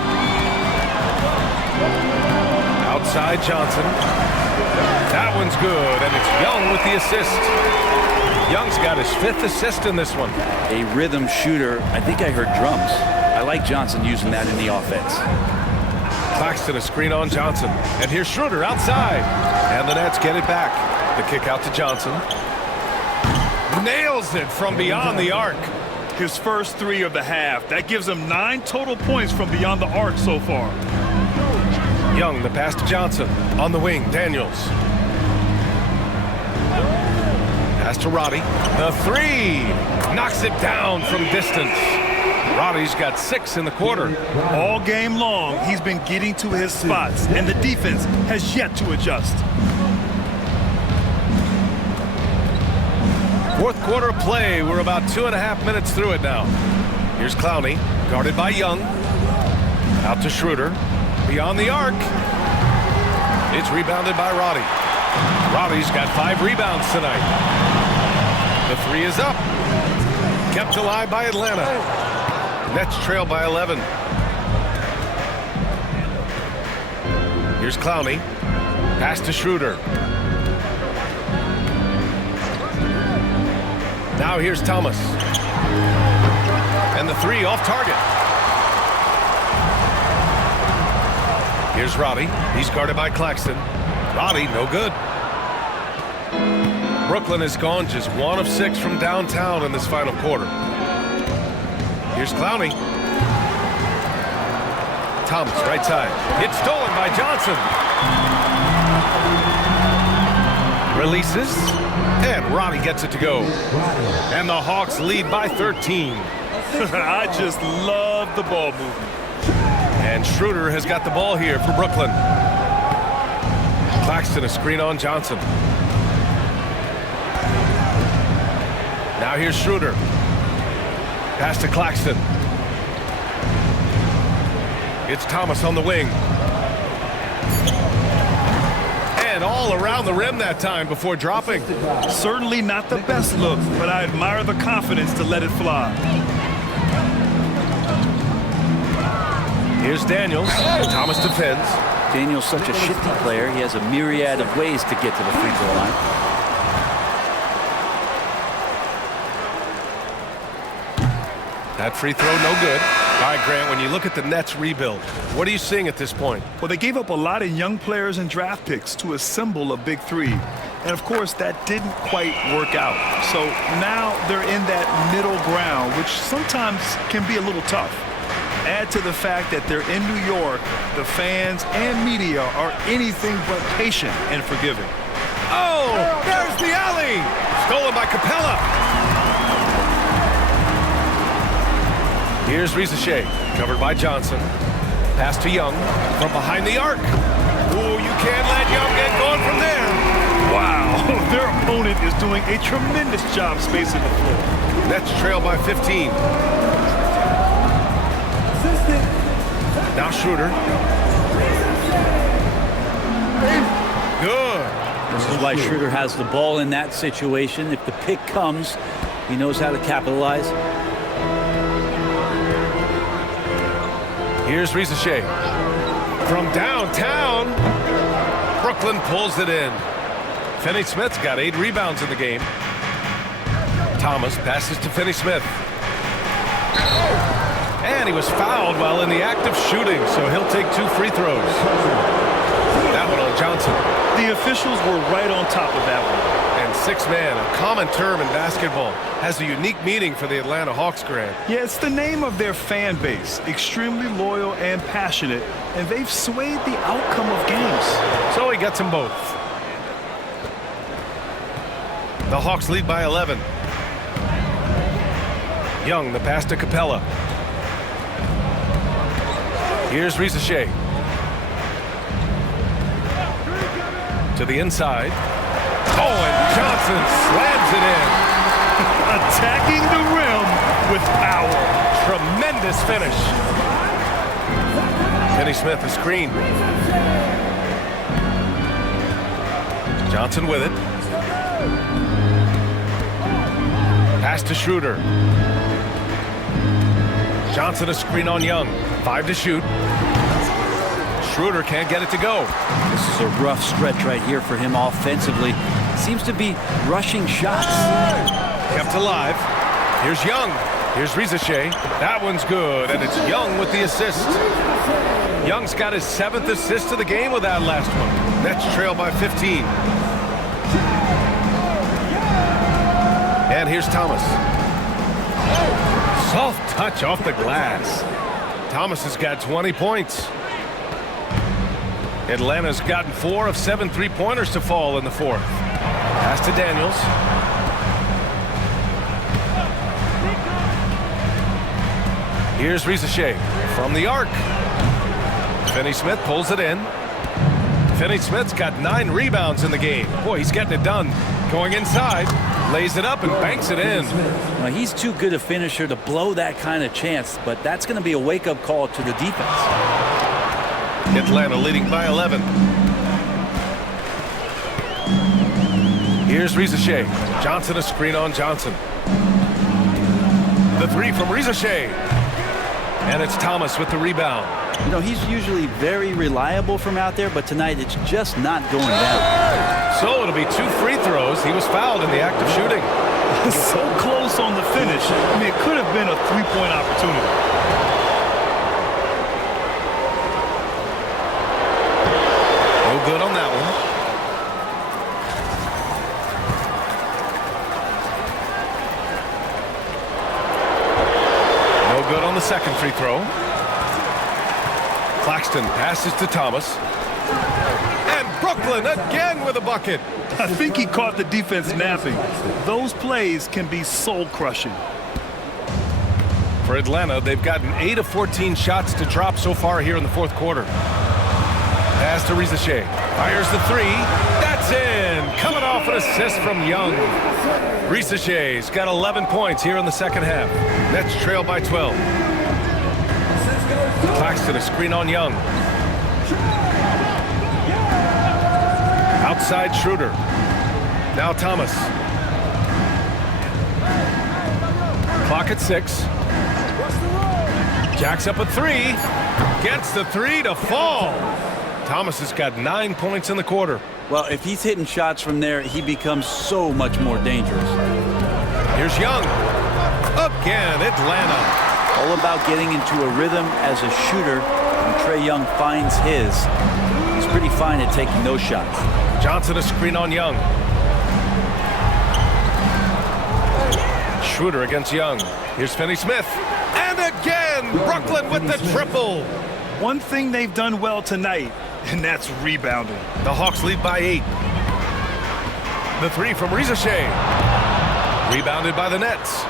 Outside Johnson. That one's good, and it's Young with the assist. Young's got his 5th assist in this one. A rhythm shooter. I think I heard drums. I like Johnson using that in the offense. Claxton a screen on Johnson. And here's Schroeder outside. And the Nets get it back. The kick out to Johnson. Nails it from beyond the arc. His first 3 of the half. That gives him 9 total points from beyond the arc so far. Young, the pass to Johnson. On the wing, Daniels. Pass to Roddy. The 3. Knocks it down from distance. Roddy's got 6 in the quarter. All game long, he's been getting to his spots, and the defense has yet to adjust. Fourth quarter of play. We're about 2.5 minutes through it now. Here's Clowney, guarded by Young. Out to Schroeder. Beyond the arc. It's rebounded by Roddy. Roddy's got 5 rebounds tonight. The 3 is up. Kept alive by Atlanta. Nets trail by 11. Here's Clowney. Pass to Schroeder. Now here's Thomas. And the 3 off target. Here's Roddy. He's guarded by Claxton. Roddy, no good. Brooklyn has gone just 1 of 6 from downtown in this final quarter. Here's Clowney. Thomas, right side. It's stolen by Johnson. Releases. And Roddy gets it to go. And the Hawks lead by 13. I just love the ball movement. And Schroeder has got the ball here for Brooklyn. Claxton a screen on Johnson. Now here's Schroeder. Pass to Claxton. It's Thomas on the wing. And all around the rim that time before dropping. Certainly not the best look, but I admire the confidence to let it fly. Here's Daniels. Thomas defends. Daniel's such a shifty player. He has a myriad of ways to get to the free throw line. That free throw, no good. All right, Grant, when you look at the Nets rebuild, what are you seeing at this point? Well, they gave up a lot of young players and draft picks to assemble a big 3. And, of course, that didn't quite work out. So now they're in that middle ground, which sometimes can be a little tough. Add to the fact that they're in New York, the fans and media are anything but patient and forgiving. Oh, there's the alley. Stolen by Capella. Here's Rizachet, covered by Johnson. Pass to Young from behind the arc. Oh, you can't let Young get going from there. Wow, their opponent is doing a tremendous job spacing the floor. Nets trail by 15. Now Schroeder. Good. This is why Schroeder has the ball in that situation. If the pick comes, he knows how to capitalize. Here's Rizachet. From downtown, Brooklyn pulls it in. Finney-Smith's got 8 rebounds in the game. Thomas passes to Finney-Smith. And he was fouled while in the act of shooting, so he'll take 2 free throws. That one on Johnson. The officials were right on top of that one. And 6-man, a common term in basketball, has a unique meaning for the Atlanta Hawks, Grant. Yeah, it's the name of their fan base. Extremely loyal and passionate, and they've swayed the outcome of games. So he gets them both. The Hawks lead by 11. Young, the pass to Capella. Here's Rizachet. To the inside. Oh, and Johnson slams it in. Attacking the rim with power. Tremendous finish. Finney-Smith, a screen. Johnson with it. Pass to Schroeder. Johnson a screen on Young. 5 to shoot. Schroeder can't get it to go. This is a rough stretch right here for him offensively. Seems to be rushing shots. Kept alive. Here's Young. Here's Rizachet. That one's good, and it's Young with the assist. Young's got his 7th assist of the game with that last one. Nets trail by 15. And here's Thomas. Soft touch off the glass. Thomas has got 20 points. Atlanta's gotten 4 of 7 3-pointers to fall in the 4th. Pass to Daniels. Here's Rizachet from the arc. Finney Smith pulls it in. Finney Smith's got 9 rebounds in the game. Boy, he's getting it done. Going inside, lays it up and banks it in. Well, he's too good a finisher to blow that kind of chance, but that's going to be a wake-up call to the defense. Atlanta leading by 11. Here's Rizachet. Johnson a screen on Johnson. The 3 from Rizachet. And it's Thomas with the rebound. You know, he's usually very reliable from out there, but tonight it's just not going down. So it'll be 2 free throws. He was fouled in the act of shooting. So close on the finish. I mean, it could have been a 3-point opportunity. No good on that one. No good on the second free throw. Claxton passes to Thomas. And Brooklyn again with a bucket. I think he caught the defense napping. Those plays can be soul-crushing. For Atlanta, they've gotten 8 of 14 shots to drop so far here in the fourth quarter. Pass to Rizachet. Fires the 3. That's in. Coming off an assist from Young. Rizachet's got 11 points here in the second half. Nets trail by 12. Claxton a screen on Young. Outside Schroeder. Now Thomas. Clock at 6. Jacks up a 3. Gets the 3 to fall. Thomas has got 9 points in the quarter. Well, if he's hitting shots from there, he becomes so much more dangerous. Here's Young. Again, Atlanta. All about getting into a rhythm as a shooter. When Trae Young finds his, he's pretty fine at taking those shots. Johnson a screen on Young. Schroeder against Young. Here's Finney Smith. And again, Brooklyn with the triple. One thing they've done well tonight, and that's rebounding. The Hawks lead by 8. The 3 from Rizachet. Rebounded by the Nets.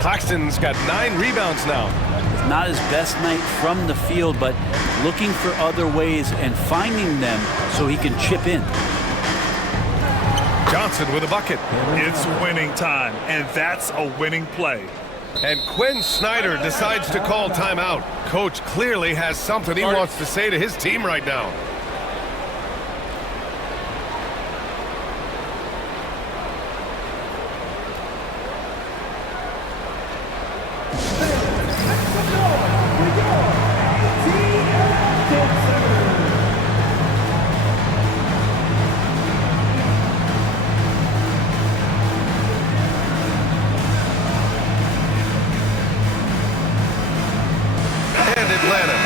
Claxton's got 9 rebounds now. Not his best night from the field, but looking for other ways and finding them so he can chip in. Johnson with a bucket. It's winning time, and that's a winning play. And Quinn Snyder decides to call timeout. Coach clearly has something he wants to say to his team right now.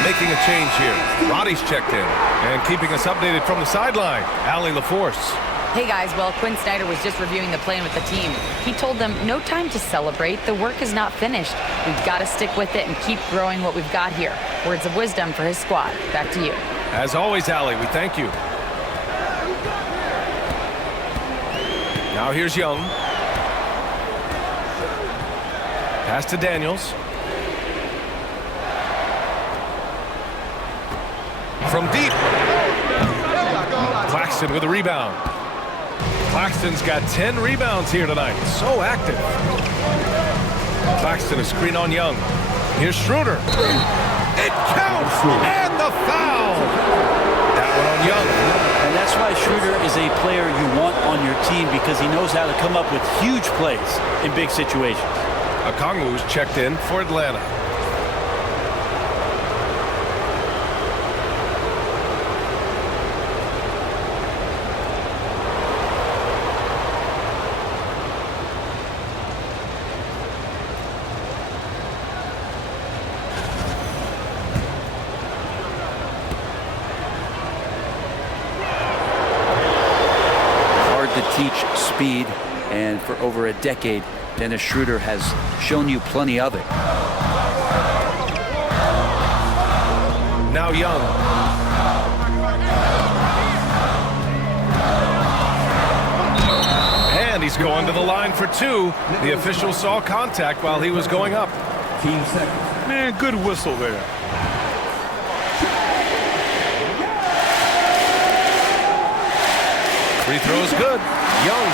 Making a change here. Roddy's checked in. And keeping us updated from the sideline, Allie LaForce. Hey guys, well, Quinn Snyder was just reviewing the plan with the team. He told them no time to celebrate. The work is not finished. We've got to stick with it and keep growing what we've got here. Words of wisdom for his squad. Back to you. As always, Allie, we thank you. Now here's Young. Pass to Daniels. From deep. Claxton with a rebound. Claxton's got 10 rebounds here tonight. So active. Claxton a screen on Young. Here's Schroeder. It counts! And the foul! That one on Young. And that's why Schroeder is a player you want on your team because he knows how to come up with huge plays in big situations. Okongwu's checked in for Atlanta. Teach speed, and for over a decade, Dennis Schroeder has shown you plenty of it. Now Young. And he's going to the line for 2. The official saw contact while he was going up. 15 seconds. Man, good whistle there. Free throw is good. Young.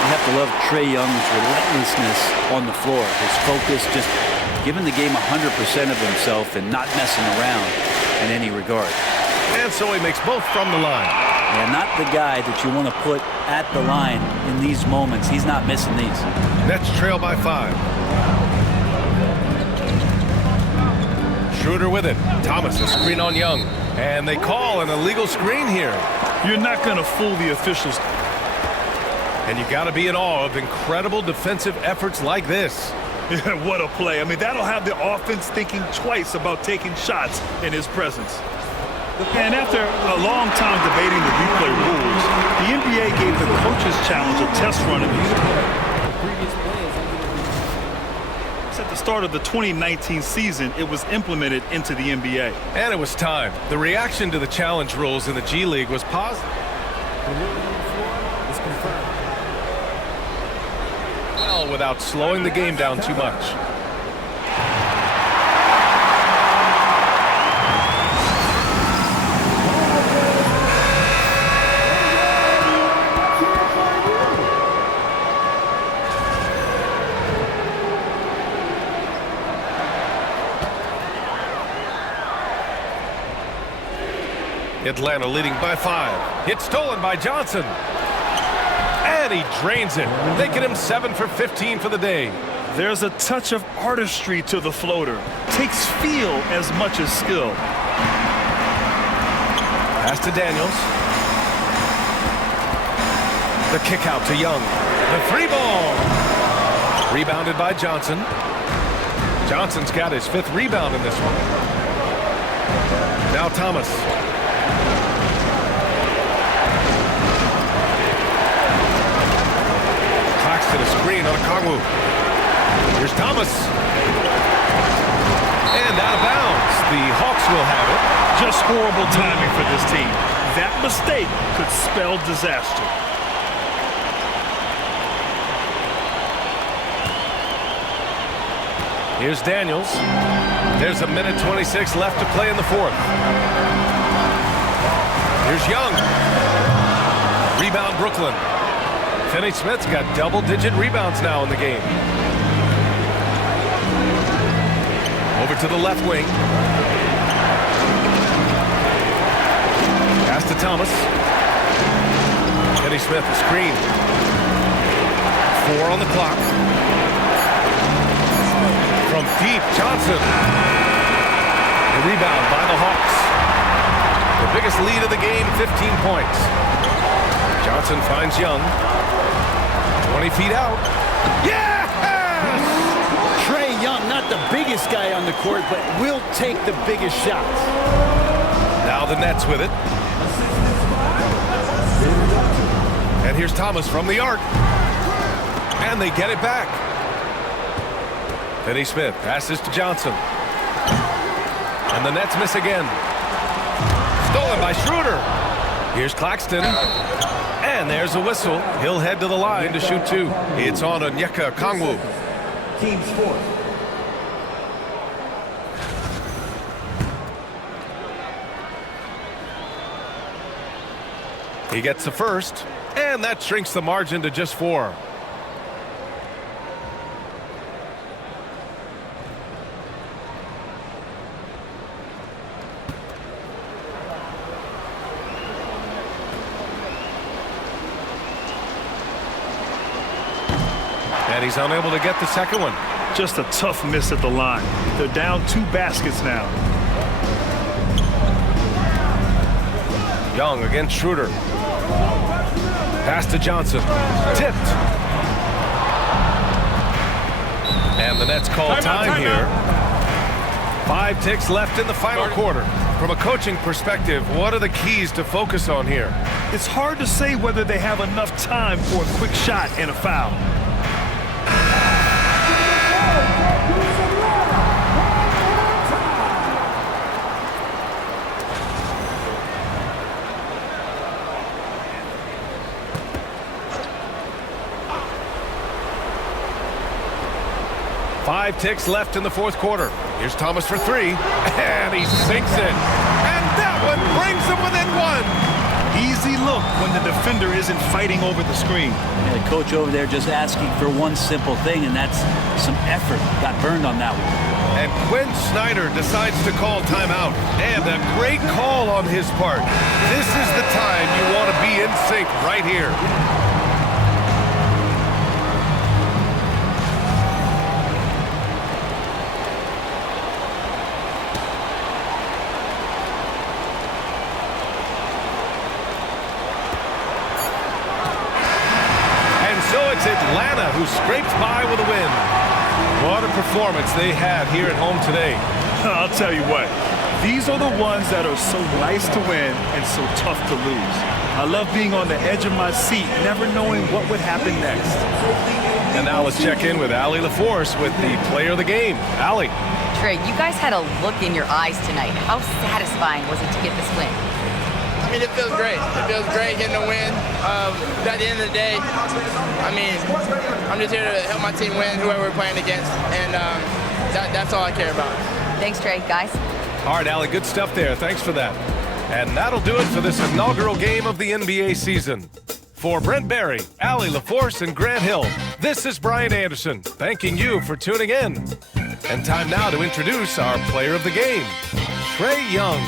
You have to love Trae Young's relentlessness on the floor. His focus, just giving the game 100% of himself and not messing around in any regard. And so he makes both from the line. Yeah, not the guy that you want to put at the line in these moments. He's not missing these. Nets trail by 5. Schroeder with it. Thomas, a screen on Young. And they call an illegal screen here. You're not going to fool the officials. And you got to be in awe of incredible defensive efforts like this. Yeah, what a play. I mean, that'll have the offense thinking twice about taking shots in his presence. And after a long time debating the replay rules, the NBA gave the coaches challenge a test run in the at the start of the 2019 season, it was implemented into the NBA. And it was time. The reaction to the challenge rules in the G League was positive. Well, without slowing the game down too much. Atlanta leading by 5. It's stolen by Johnson. And he drains it, making him 7 for 15 for the day. There's a touch of artistry to the floater. Takes feel as much as skill. Pass to Daniels. The kick out to Young. The free ball. Rebounded by Johnson. Johnson's got his 5th rebound in this one. Now Thomas. To the screen on Kongwu. Here's Thomas. And out of bounds. The Hawks will have it. Just horrible timing for this team. That mistake could spell disaster. Here's Daniels. There's a minute 26 left to play in the 4th. Here's Young. Rebound Brooklyn. Finney-Smith's got double-digit rebounds now in the game. Over to the left wing. Pass to Thomas. Finney-Smith, a screen. 4 on the clock. From deep, Johnson. The rebound by the Hawks. The biggest lead of the game, 15 points. Johnson finds Young. 20 feet out. Yes! Trae Young, not the biggest guy on the court, but will take the biggest shots. Now the Nets with it. And here's Thomas from the arc. And they get it back. Finney-Smith passes to Johnson. And the Nets miss again. Stolen by Schroeder. Here's Claxton. And there's a whistle. He'll head to the line to shoot 2. It's on Onyeka Kongwu. Team sport. He gets the first, and that shrinks the margin to just 4. And he's unable to get the second one. Just a tough miss at the line. They're down 2 baskets now. Young against Schroeder. Pass to Johnson. Tipped. And the Nets call time here. 5 ticks left in the final quarter. From a coaching perspective, what are the keys to focus on here? It's hard to say whether they have enough time for a quick shot and a foul. Five ticks left in the 4th quarter. Here's Thomas for three, and he sinks it. And that one brings him within one. Easy look when the defender isn't fighting over the screen. And the coach over there just asking for one simple thing, and that's some effort. Got burned on that one. And Quinn Snyder decides to call timeout. And a great call on his part. This is the time you want to be in sync right here. It's Atlanta who scrapes by with a win. What a performance they had here at home today. I'll tell you what, these are the ones that are so nice to win and so tough to lose. I love being on the edge of my seat, never knowing what would happen next. And now let's check in with Allie LaForce with the player of the game. Allie. Trey, you guys had a look in your eyes tonight. How satisfying was it to get this win? I mean, it feels great. It feels great getting a win. At the end of the day, I mean, I'm just here to help my team win, whoever we're playing against, and that's all I care about. Thanks, Trey. Guys? All right, Allie, good stuff there. Thanks for that. And that'll do it for this inaugural game of the NBA season. For Brent Barry, Allie LaForce, and Grant Hill, this is Brian Anderson, thanking you for tuning in. And time now to introduce our player of the game, Trae Young.